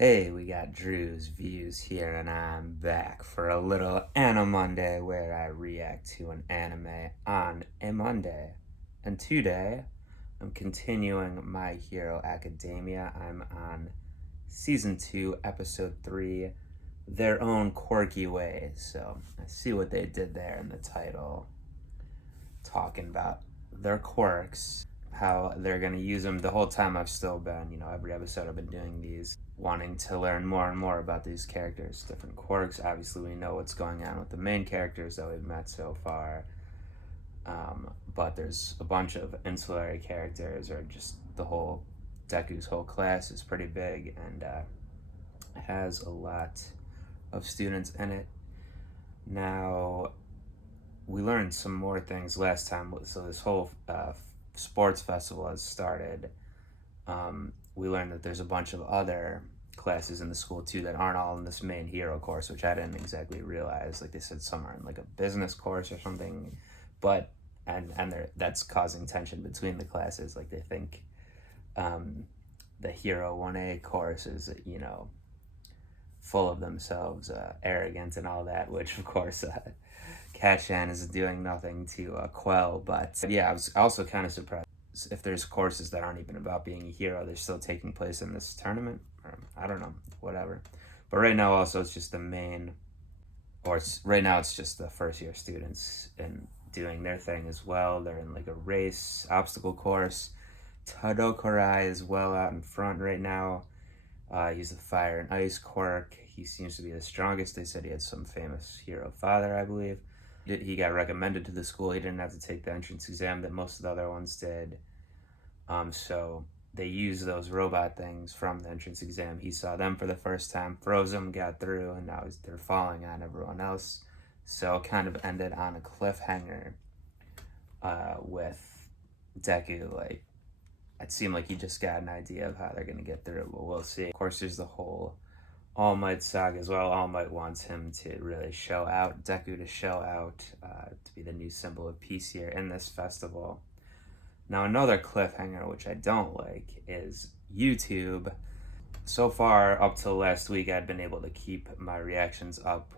Hey, we got Drewz Viewz here, and I'm back for a little Anime Monday where I react to an anime on a Monday. And today, I'm continuing My Hero Academia. I'm on Season 2, Episode 3, Their Own Quirky Ways. So, I see what they did there in the title, talking about their quirks, how they're going to use them. The whole time I've still been, every episode I've been doing these, wanting to learn more and more about these characters, different quirks. Obviously, we know what's going on with the main characters that we've met so far, but there's a bunch of ancillary characters, or just the whole Deku's whole class is pretty big and has a lot of students in it. Now, we learned some more things last time. So this whole sports festival has started. We learned that there's a bunch of other classes in the school too that aren't all in this main hero course, which I didn't exactly realize. Like they said, some are in like a business course or something, but that's causing tension between the classes. Like they think the Hero 1A course is full of themselves, arrogant and all that, which of course Kashan is doing nothing to quell. But yeah, I was also kind of surprised if there's courses that aren't even about being a hero, they're still taking place in this tournament. Or, I don't know, whatever. But right now also it's just the main, right now it's just the first year students and doing their thing as well. They're in like a race, obstacle course. Tadokorai is well out in front right now. He's the fire and ice quirk. He seems to be the strongest. They said he had some famous hero father, I believe. He got recommended to the school. He didn't have to take the entrance exam that most of the other ones did. So they used those robot things from the entrance exam. He saw them for the first time, froze them, got through, and now they're falling on everyone else. So it kind of ended on a cliffhanger with Deku. Like, it seemed like he just got an idea of how they're going to get through it, but we'll see. Of course, there's the whole All Might saga as well. All Might wants him to really show out, Deku to show out, to be the new symbol of peace here in this festival. Now, another cliffhanger, which I don't like, is YouTube. So far, up till last week, I'd been able to keep my reactions up,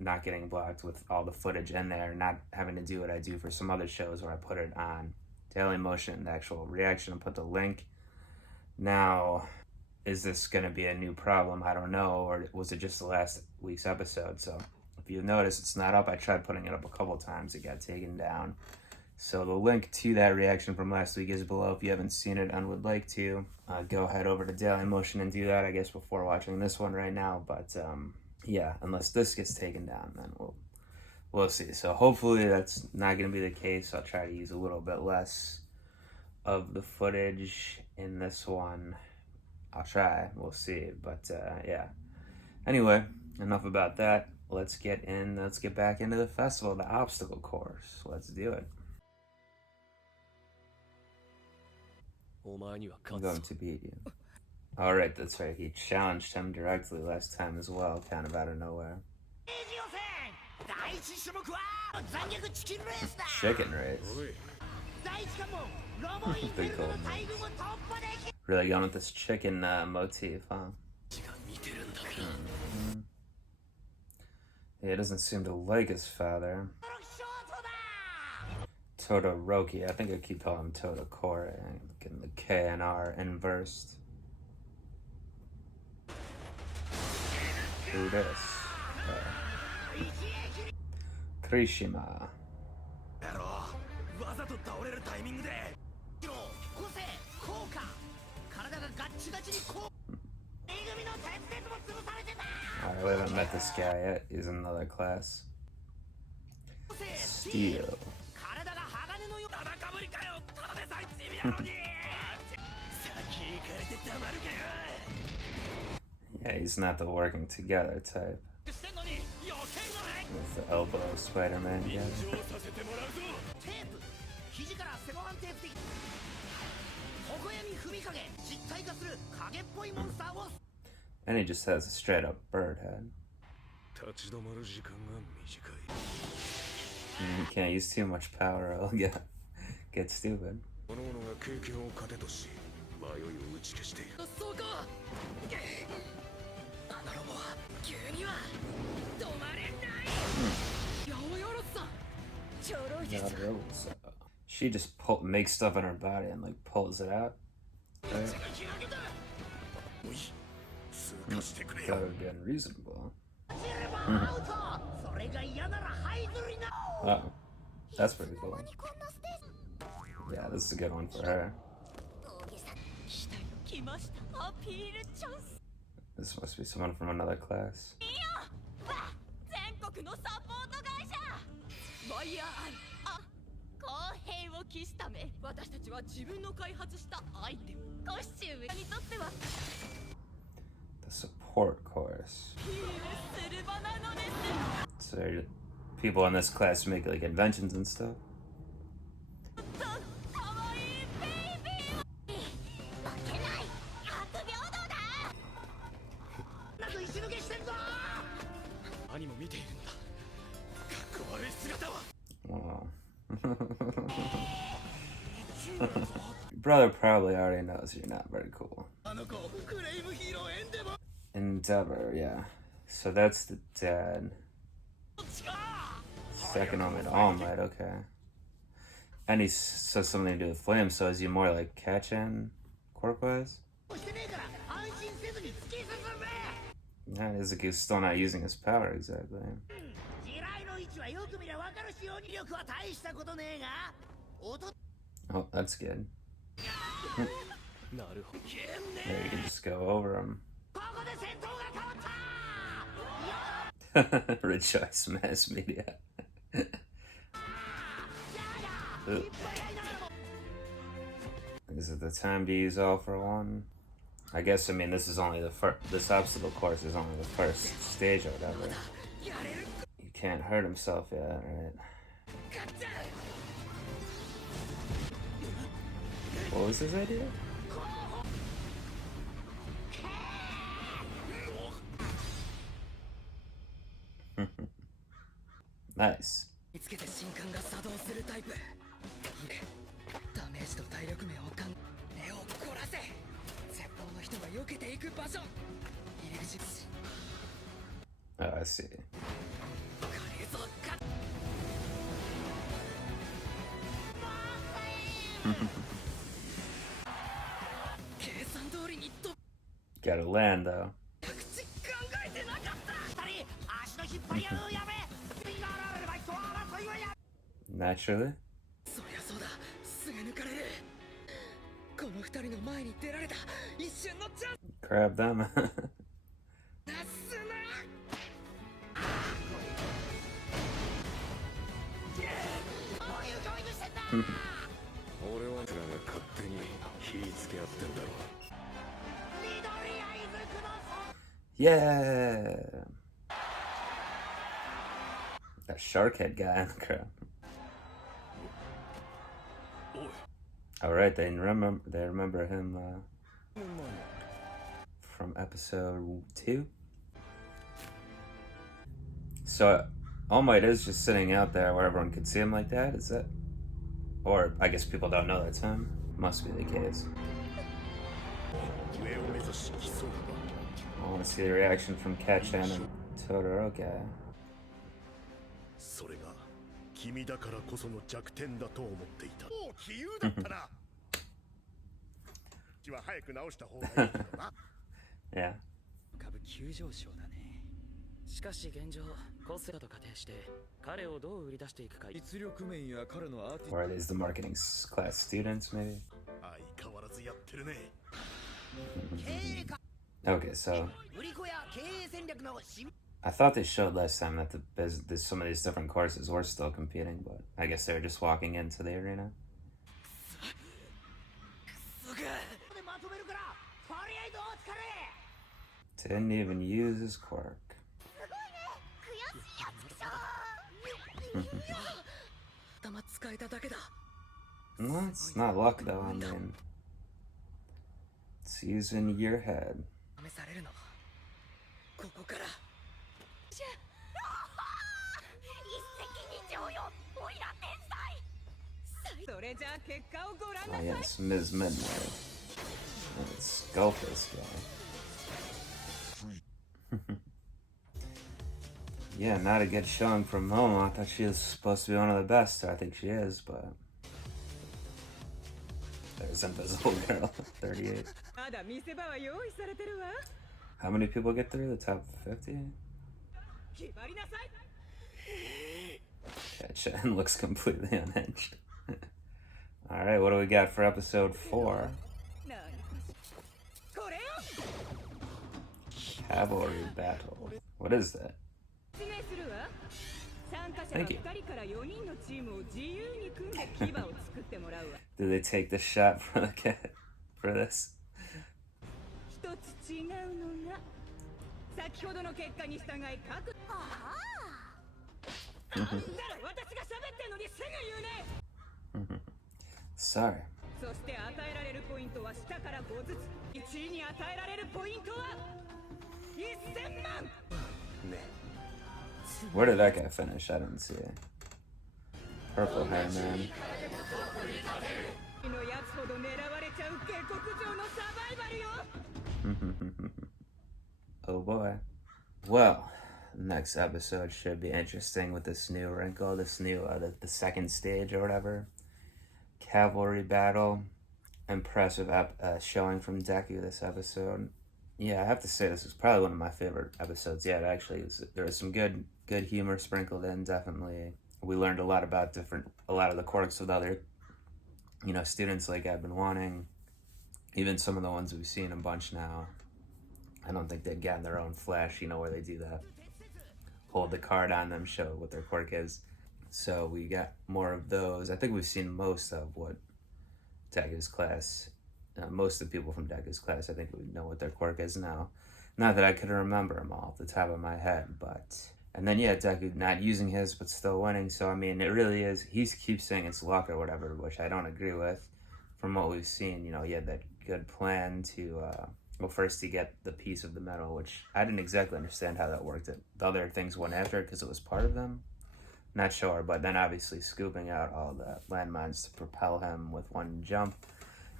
not getting blocked with all the footage in there, not having to do what I do for some other shows where I put it on Daily Motion, the actual reaction, and put the link. Now, is this going to be a new problem? I don't know. Or was it just the last week's episode? So if you notice, it's not up. I tried putting it up a couple times. It got taken down. So the link to that reaction from last week is below. If you haven't seen it and would like to, go head over to Daily Motion and do that, I guess, before watching this one right now. But yeah, unless this gets taken down, then we'll see. So hopefully that's not going to be the case. I'll try to use a little bit less of the footage in this one. I'll try. We'll see. But yeah. Anyway, enough about that. Let's get back into the festival, the obstacle course. Let's do it. I'm going to beat you. Alright, that's right. He challenged him directly last time as well, kind of out of nowhere. Chicken race. Big cool. Really going with this chicken motif, huh? Yeah, he doesn't seem to like his father. Todoroki. I think I keep calling him Todokore. Getting the K and R inversed. Who this? Kirishima. Alright, we haven't met this guy yet. He's in another class. Steel. Yeah, he's not the working together type. With the elbow Spider-Man guy. And he just has a straight up bird head. You can't use too much power or it'll get stupid. Rosa. She just makes stuff in her body and like pulls it out. Right? That would be unreasonable. Oh, that's pretty cool. Yeah, this is a good one for her. This must be someone from another class. The support course. So people in this class make like inventions and stuff. Wow. Brother probably already knows you're not very cool. Endeavor, yeah. So that's the dad. Second only to All Might, okay. And he says something to do with Flame, so is he more like Catchin quirk-wise? Yeah, Izuku's still not using his power exactly. Oh, that's good. There, you can just go over him. Rejoice, mass media. Is it the time to use all for one? I guess, I mean, this is only the first, this obstacle course is only the first stage or whatever. He can't hurt himself yet, right? What was his idea? Nice. Oh, I see. Gotta land though. Naturally. Grab them. Yeah. That shark head guy in the crowd. All right, they remember him from episode 2. So All Might is just sitting out there where everyone could see him like that. Is that? Or I guess people don't know that's him. Must be the case. I want to see the reaction from Catchin and Todoroki. Yeah. Or are these the marketing class students, maybe? Okay, so I thought they showed last time that some of these different courses were still competing, but I guess they were just walking into the arena. Didn't even use his quirk. No, it's not luck though, I mean, it's using your head. Oh yes, Ms. Midnight. Let's sculpt this guy. Yeah, not a good showing from Momo. I thought she was supposed to be one of the best, so I think she is, but there's Invisible Girl, 38. How many people get through the top 50? That Shen looks completely unhinged. Alright, what do we got for episode 4? Cavalry Battle. What is that? Thank you. Did they take the shot for the cat for this? Sorry. Where did that guy finish? I didn't see it. Purple hair man. Oh boy. Well, next episode should be interesting with this new wrinkle, this new, the second stage or whatever. Cavalry battle. Impressive showing from Deku this episode. Yeah, I have to say this is probably one of my favorite episodes yet. Actually, there was some good humor sprinkled in. Definitely, we learned a lot about a lot of the quirks of other, students like I've been wanting. Even some of the ones we've seen a bunch now. I don't think they'd gotten their own flash, where they do that. Hold the card on them, show what their quirk is. So we got more of those. I think we've seen most of what Deku's class, most of the people from Deku's class, I think we know what their quirk is now. Not that I could remember them all off the top of my head, but... And then, yeah, Deku not using his, but still winning. So, I mean, it really is... He keeps saying it's luck or whatever, which I don't agree with. From what we've seen, he had that good plan to... first to get the piece of the medal, which I didn't exactly understand how that worked. The other things went after it because it was part of them. Not sure, but then obviously scooping out all the landmines to propel him with one jump.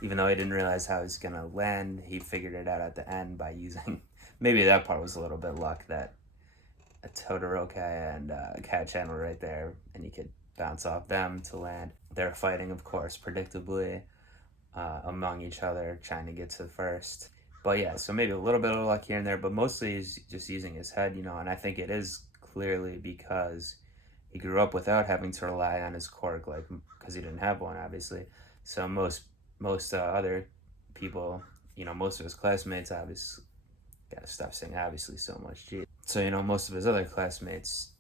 Even though he didn't realize how he was going to land, he figured it out at the end by using... Maybe that part was a little bit luck that Todoroki and Kat-chan were right there, and he could bounce off them to land. They're fighting, of course, predictably among each other, trying to get to first. But yeah, so maybe a little bit of luck here and there, but mostly he's just using his head, and I think it is clearly because he grew up without having to rely on his quirk, because he didn't have one, obviously. So most other people, most of his classmates, obviously, gotta stop saying obviously so much, gee. So, most of his other classmates,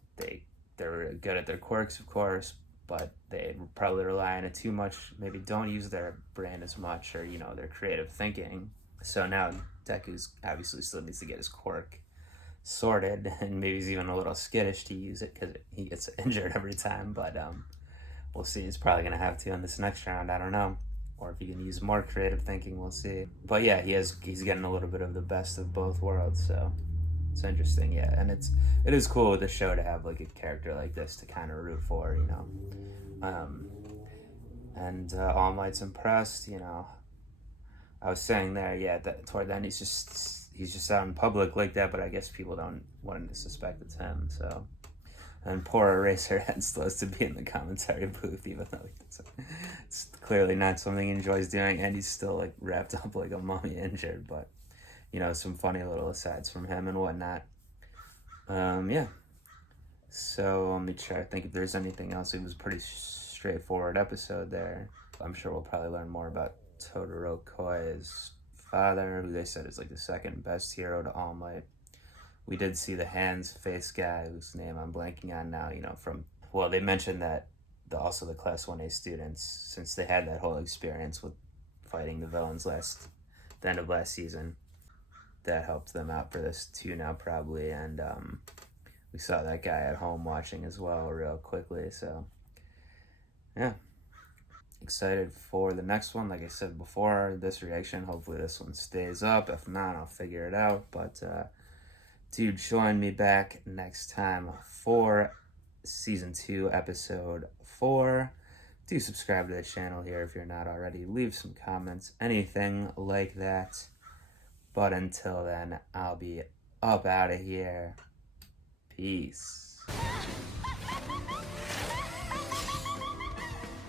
they're good at their quirks, of course, but they probably rely on it too much, maybe don't use their brain as much, or, their creative thinking. So now Deku's obviously still needs to get his quirk sorted, and maybe he's even a little skittish to use it because he gets injured every time, but we'll see. He's probably going to have to in this next round, I don't know. Or if he can use more creative thinking, we'll see. But yeah, he's getting a little bit of the best of both worlds, so it's interesting, yeah. And it is cool with the show to have a character like this to kind of root for, and All Might's impressed, I was saying there, yeah, that toward the end he's just out in public like that, but I guess people don't want to suspect it's him, so. And poor Eraserhead still has to be in the commentary booth, even though it's clearly not something he enjoys doing, and he's still wrapped up like a mummy injured, but some funny little asides from him and whatnot. Yeah. So let me try to think if there's anything else. It was a pretty straightforward episode there. I'm sure we'll probably learn more about Todoroki's father, who they said is the second best hero to All Might. We did see the hands face guy, whose name I'm blanking on now, they mentioned that also the Class 1A students, since they had that whole experience with fighting the villains the end of last season, that helped them out for this too now probably, and we saw that guy at home watching as well real quickly, so yeah. Excited for the next one. Like I said before, this reaction, hopefully this one stays up. If not, I'll figure it out. But do join me back next time for Season 2, Episode 4. Do subscribe to the channel here if you're not already. Leave some comments, anything like that. But until then, I'll be up out of here. Peace.